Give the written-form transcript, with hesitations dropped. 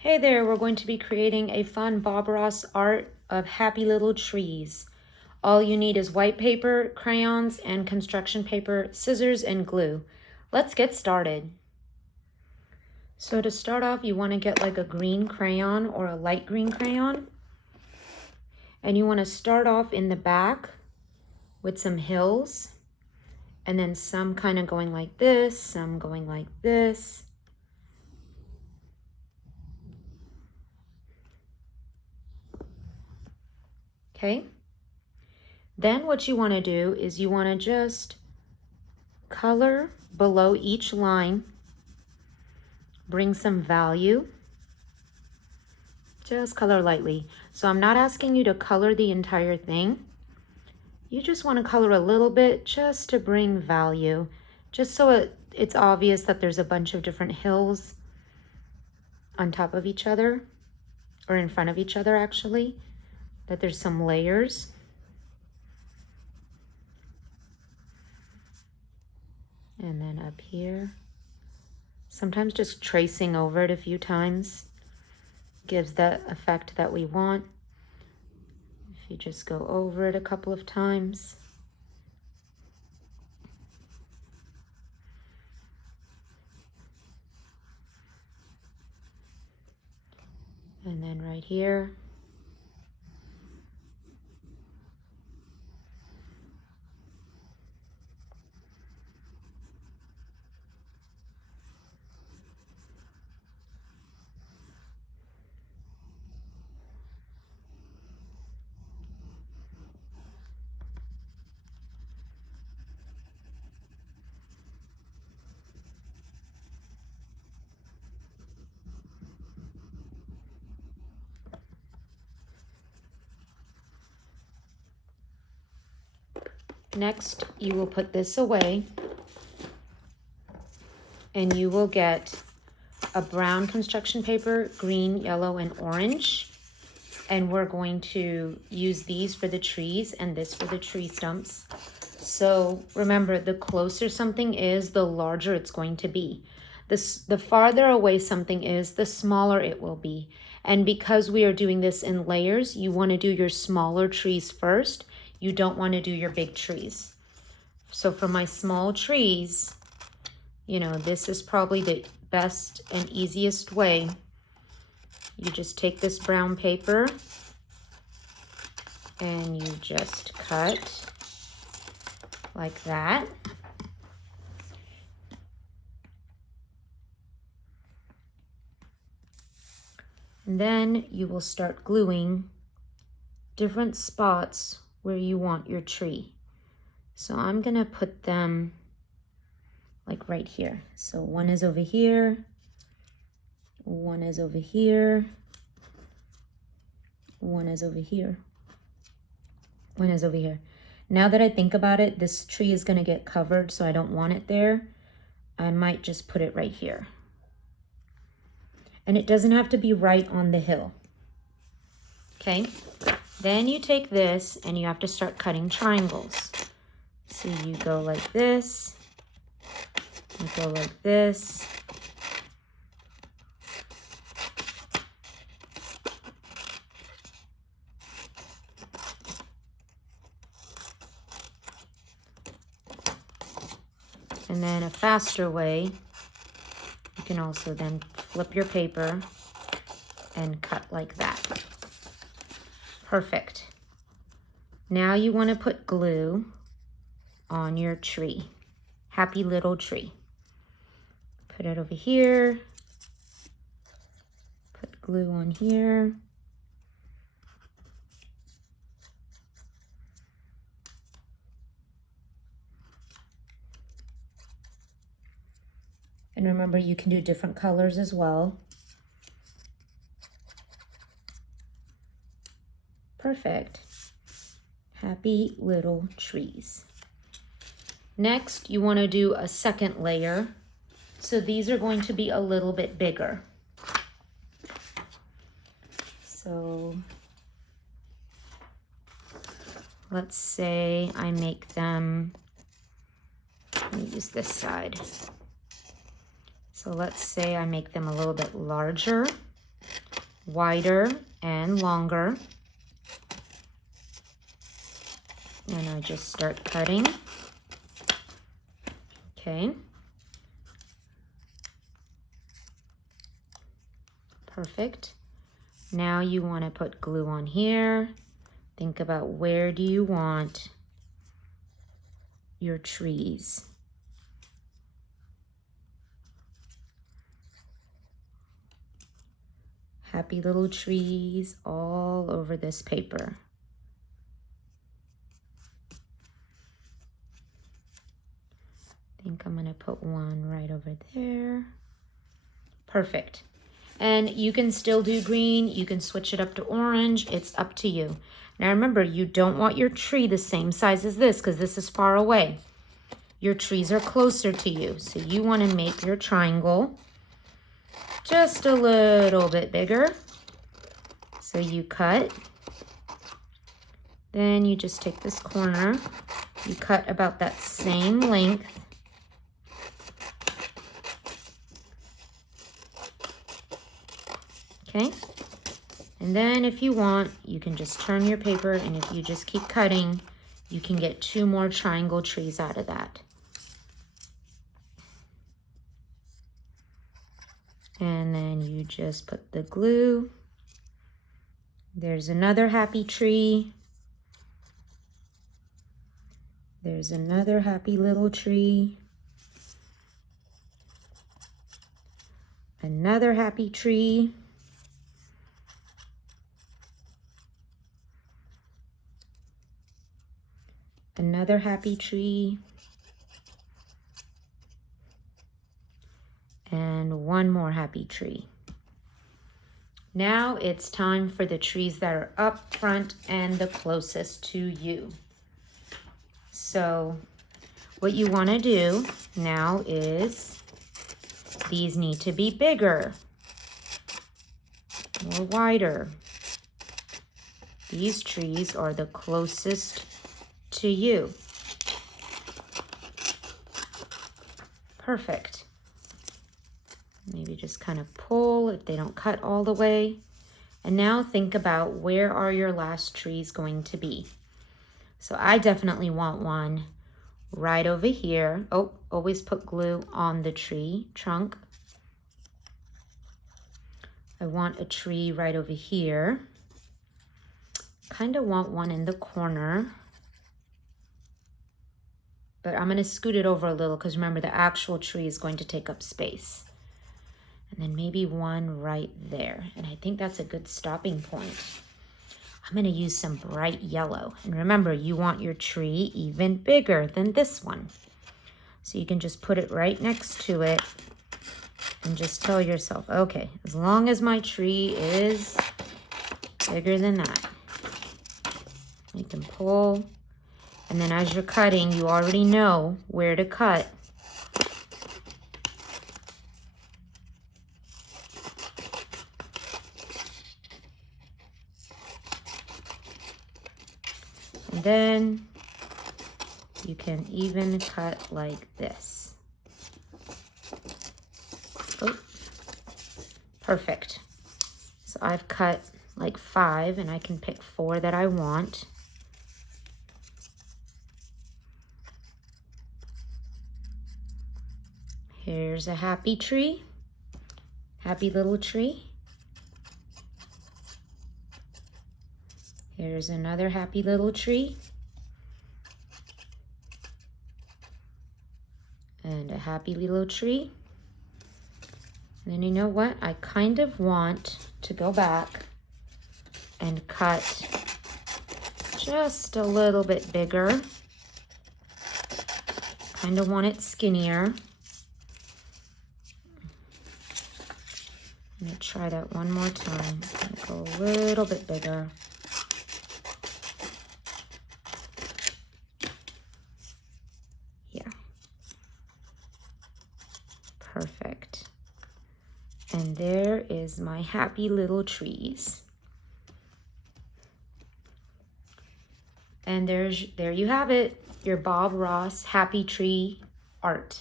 Hey there, we're going to be creating a fun Bob Ross art of happy little trees. All you need is white paper, crayons, and construction paper, scissors, and glue. Let's get started. So to start off, you want to get like a green crayon or a light green crayon. And you want to start off in the back with some hills, and then some kind of going like this, some going like this. Okay? Then what you want to do is you want to just color below each line, bring some value, just color lightly. So I'm not asking you to color the entire thing. You just want to color a little bit just to bring value, just so it's obvious that there's a bunch of different hills on top of each other, or in front of each other actually, that there's some layers. And then up here, sometimes just tracing over it a few times gives the effect that we want. If you just go over it a couple of times. And then right here. Next, you will put this away and you will get a brown construction paper, green, yellow, and orange. And we're going to use these for the trees and this for the tree stumps. So remember, the closer something is, the larger it's going to be. The farther away something is, the smaller it will be. And because we are doing this in layers, you want to do your smaller trees first. You don't want to do your big trees. So for my small trees, this is probably the best and easiest way. You just take this brown paper and you just cut like that. And then you will start gluing different spots where you want your tree. So I'm gonna put them like right here. So one is over here, one is over here, one is over here, one is over here. Now that I think about it, this tree is gonna get covered, so I don't want it there. I might just put it right here. And it doesn't have to be right on the hill. Okay, then you take this and you have to start cutting triangles. So you go like this, you go like this, and then a faster way, you can also then flip your paper and cut like that. Perfect. Now you want to put glue on your tree. Happy little tree. Put it over here. Put glue on here. And remember, you can do different colors as well. Perfect. Happy little trees. Next, you want to do a second layer. So these are going to be a little bit bigger. So let's say I make them, let me use this side. So let's say I make them a little bit larger. wider and longer. And I just start cutting. Okay. Perfect. Now you want to put glue on here. Think about where do you want your trees. Happy little trees all over this paper. I think I'm gonna put one right over there. Perfect. And you can still do green, you can switch it up to orange, it's up to you. Now remember, you don't want your tree the same size as this because this is far away. Your trees are closer to you, so you want to make your triangle just a little bit bigger. So you cut, then you just take this corner, you cut about that same length. Okay, and then if you want, you can just turn your paper, and if you just keep cutting, you can get 2 more triangle trees out of that. And then you just put the glue. There's another happy tree. There's another happy little tree. Another happy tree. Another happy tree. And one more happy tree. Now it's time for the trees that are up front and the closest to you. So what you want to do now is these need to be bigger, more wider. These trees are the closest to you. Perfect. Maybe just kind of pull if they don't cut all the way. And now think about where are your last trees going to be. So I definitely want one right over here. Oh, always put glue on the tree trunk. I want a tree right over here. Kind of want one in the corner. But I'm going to scoot it over a little because remember the actual tree is going to take up space. And then maybe one right there. And I think that's a good stopping point. I'm going to use some bright yellow. And remember, you want your tree even bigger than this one. So you can just put it right next to it and just tell yourself, okay, as long as my tree is bigger than that. You can pull. And then as you're cutting, you already know where to cut. And then you can even cut like this. Oh, perfect. So I've cut like 5 and I can pick 4 that I want. Here's a happy tree, happy little tree. Here's another happy little tree. And a happy little tree. And then you know what? I kind of want to go back and cut just a little bit bigger. Kind of want it skinnier. I'm going to try that one more time. Go a little bit bigger. Yeah. Perfect. And there is my happy little trees. And there you have it, your Bob Ross happy tree art.